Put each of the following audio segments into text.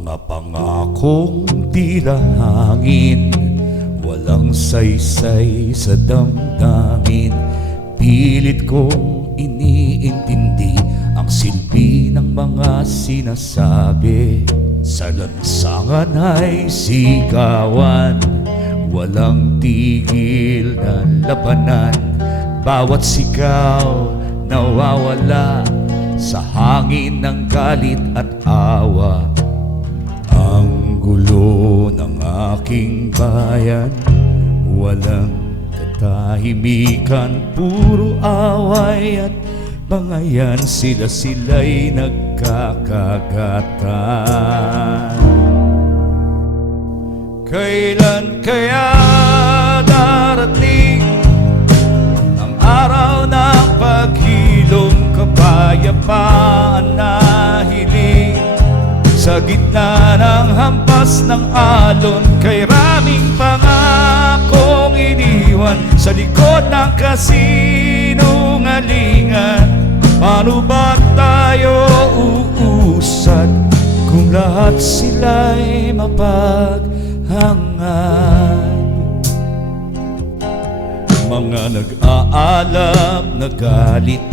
Mga pangakong tila hangin Walang saysay sa damdamin. Pilit kong iniintindi Ang silbi ng mga sinasabi. Sa lansangan ay sigawan Walang tigil na labanan. Bawat sigaw nawawala Sa hangin ng galit at awa Ang gulo ng aking bayan Walang katahimikan Puro away at bangayan Sila-sila'y nagkakagatan. Kailan kaya darating Ang araw ng paghilom Kapayapaan Sa gitna ng hampas ng alon Kay raming pangakong iniwan. Sa likod ng kasinungalingan Paano ba tayo uusad? Kung lahat sila'y mapaghangad. Mga nag-aalab na galit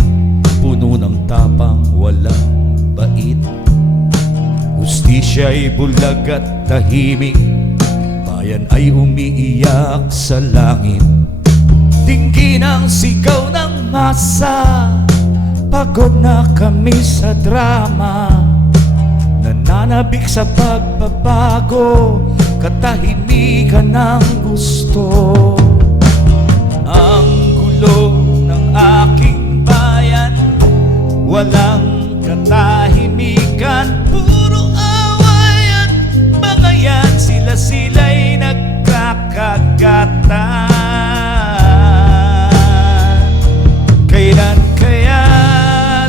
Puno ng tapang walang bait Hustisya'y bulag at tahimik. Bayan ay umiiyak sa langit. Tingin ang sigaw ng masa. Pagod na kami sa drama. Nananabik sa pagbabago. Katahimikan ng gusto. Ang gulo ng aking bayan. Walang Kailan kaya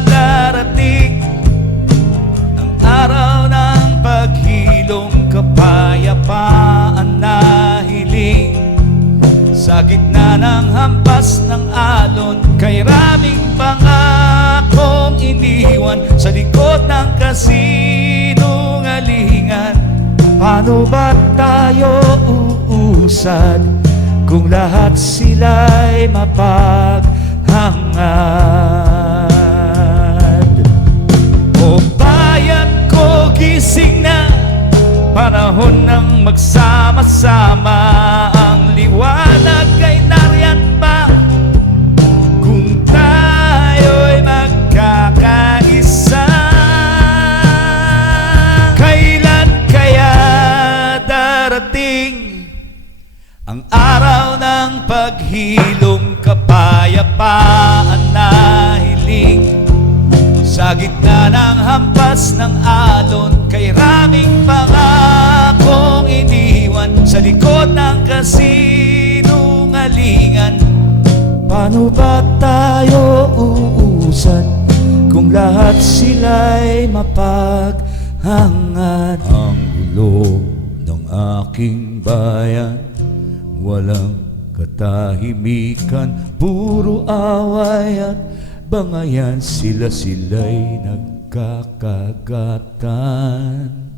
darating Ang araw ng Kapayapaan na hiling Sa gitna ng hampas ng alon. Kay raming pangakong iniwan Sa likod ng kasinungalingan. Paano ba tayo uusad Kung lahat sila'y mapaghangad. O bayan ko gising na Panahon ng magsama-sama Ang araw ng paghilom Kapayapaan na hiling. Sa gitna ng hampas ng alon Kay raming pangakong iniwan. Sa likod ng kasinungalingan Paano ba tayo uusad Kung lahat sila'y mapaghangad Ang gulo ng aking bayan Walang katahimikan Puro away at bangayan. Sila-sila'y nagkakagatan